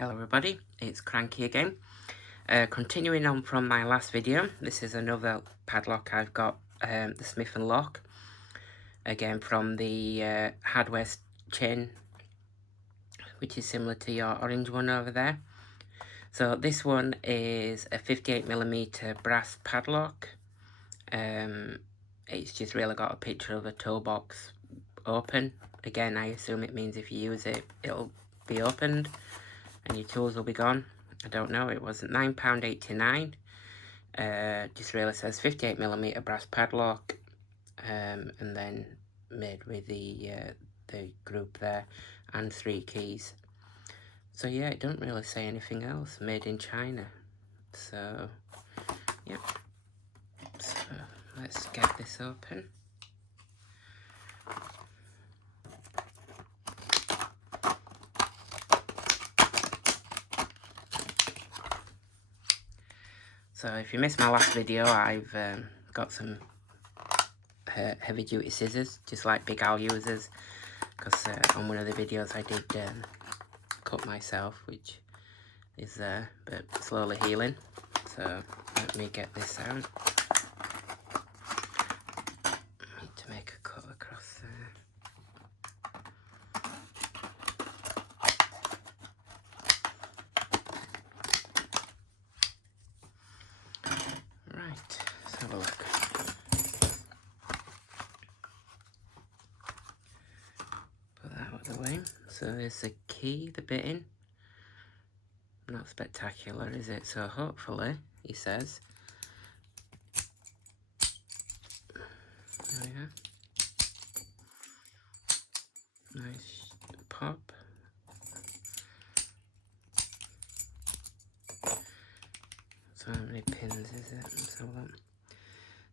Hello everybody, it's Cranky again. Continuing on from my last video, this is another padlock I've got, the Smith Locke, again from the hardware chain, which is similar to your orange one over there. So this one is a 58mm brass padlock. It's just really got a picture of a toolbox open. Again, I assume it means if you use it, it'll be opened and your tools will be gone. I don't know, it was £9.89. Just really says 58mm brass padlock, and then made with the group there, and 3 keys. So yeah, it doesn't really say anything else, made in China. So, yeah. So, let's get this open. So if you missed my last video, I've got some heavy duty scissors, just like Big Al uses, because on one of the videos I did cut myself, which is but slowly healing. So let me get this out. I need to make a cut across there. Right, let's have a look. Put that out of the way. So there's the key, the bit in. Not spectacular, is it? So hopefully, he says. There we are. Nice pop. So how many pins is it? Let's have a look.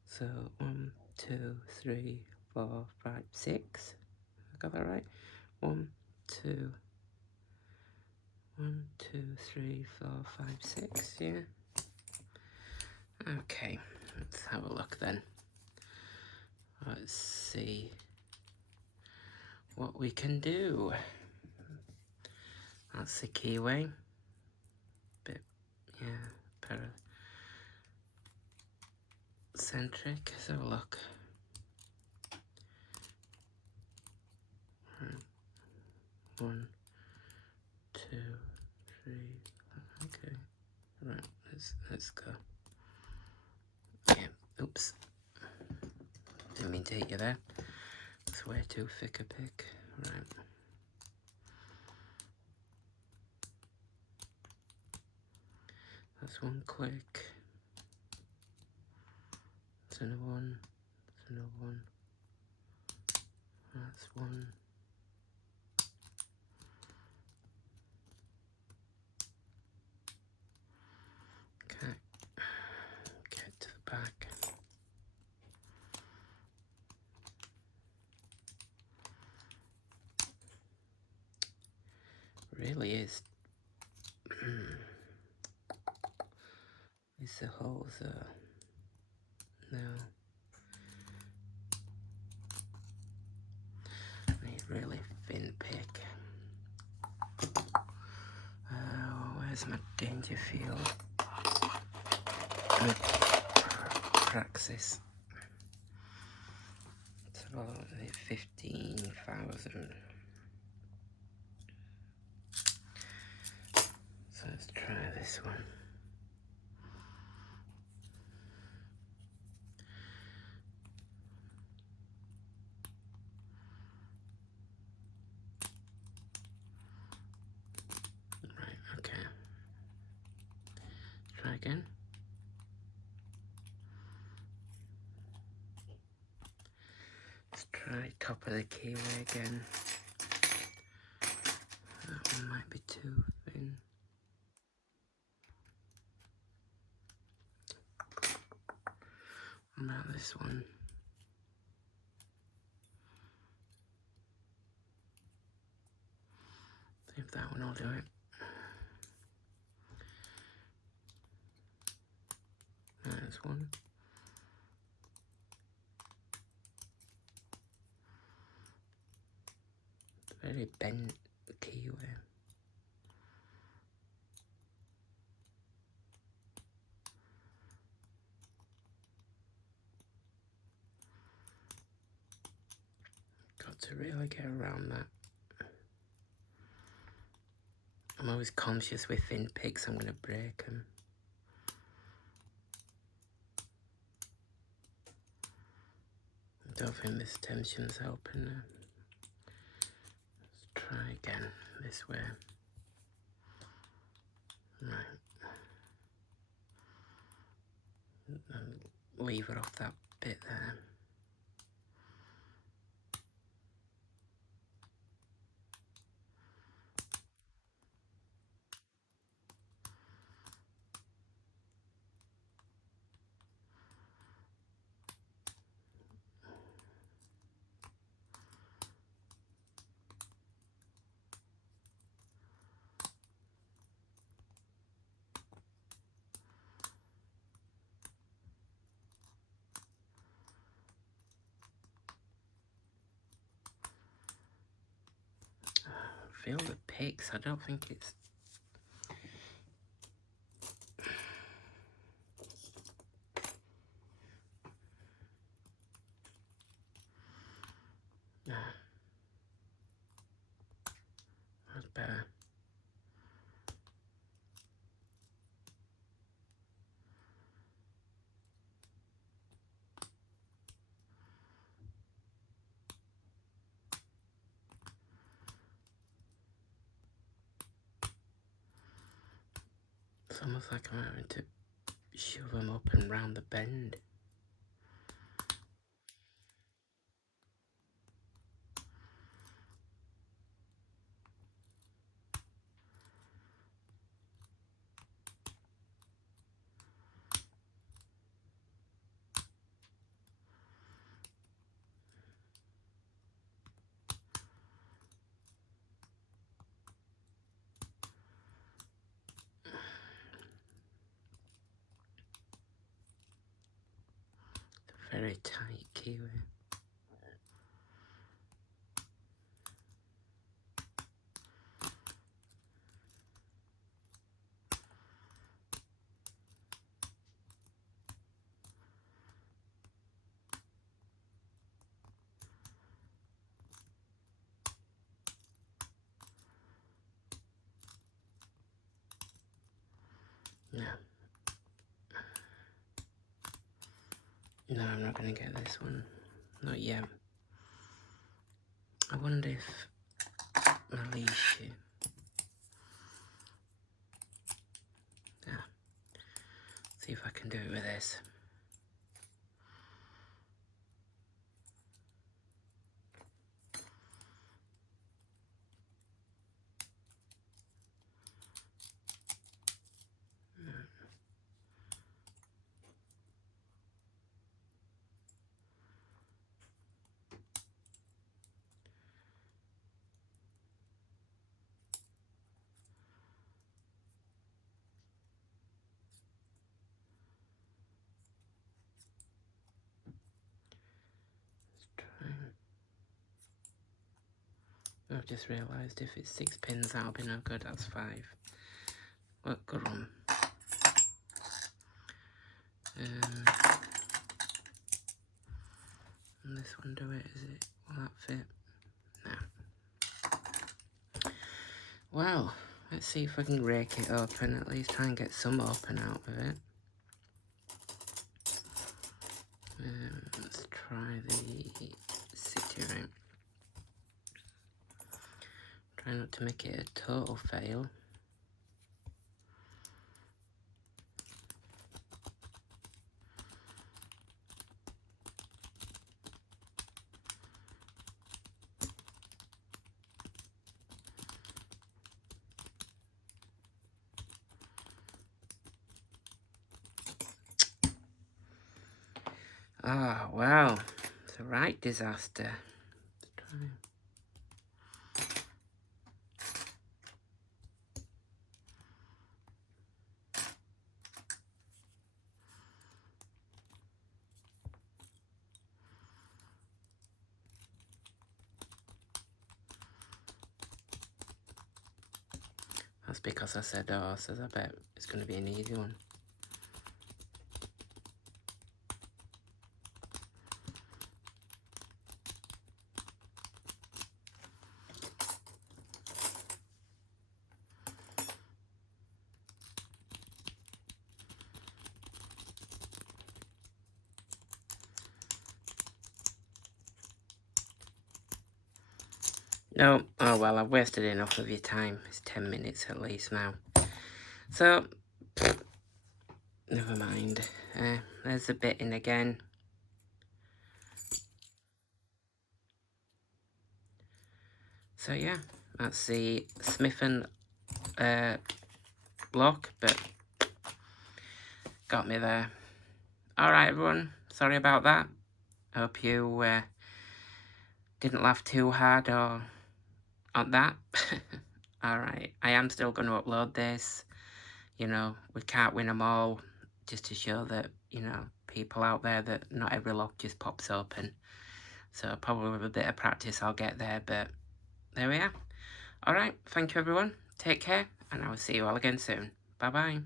So 1, 2, 3, 4, 5, 6. I got that right? 1, 2, 3, 4, 5, 6. Yeah. Okay, let's have a look then. Let's see what we can do. That's the keyway. Bit, yeah, paracentric. Let's have a look. Right. 1, 2, 3. Okay. Right. Let's go. Yeah. Oops. Didn't mean to hit you there. It's way too thick a pick. Right. That's one click. That's another one. That's another one. That's one. Okay. Get to the back. Really is. Is the holes no. Need really thin pick. Where's my Dangerfield? Praxis. It's about 15,000. So let's try this one. Right, okay. Try again. Let's try top of the keyway again. That one might be too thin. What about this one? See if that one will do it. There's one. It's very bent keyway. to really get around that. I'm always conscious with thin picks, I'm going to break them. I don't think this tension's helping now. Let's try again this way. Right. And lever off that bit there. I feel the picks, I don't think it's... That's better. It's almost like I'm having to shove them up and round the bend. Very tight kiwi. No. No, I'm not going to get this one. Not yet. I wonder if my leash... Yeah. See if I can do it with this. I've just realised if it's 6 pins, that'll be no good. That's 5. Well, good one. And this one, do it? Is it? Will that fit? No. Well, let's see if I can rake it up and at least try and get some open out of it. Let's try the city ring. Try not to make it a total fail. Ah, wow. It's a right disaster. That's because I said horses. I bet it's going to be an easy one. No, oh well, I've wasted enough of your time. It's 10 minutes at least now. So, never mind. There's a bit in again. So yeah, that's the Smith Locke, but got me there. Alright everyone, sorry about that. Hope you didn't laugh too hard or on that. Alright, I am still going to upload this. You know, we can't win them all, just to show that, you know, people out there that not every lock just pops open. So probably with a bit of practice I'll get there, but there we are. Alright, thank you everyone, take care, and I will see you all again soon. Bye bye.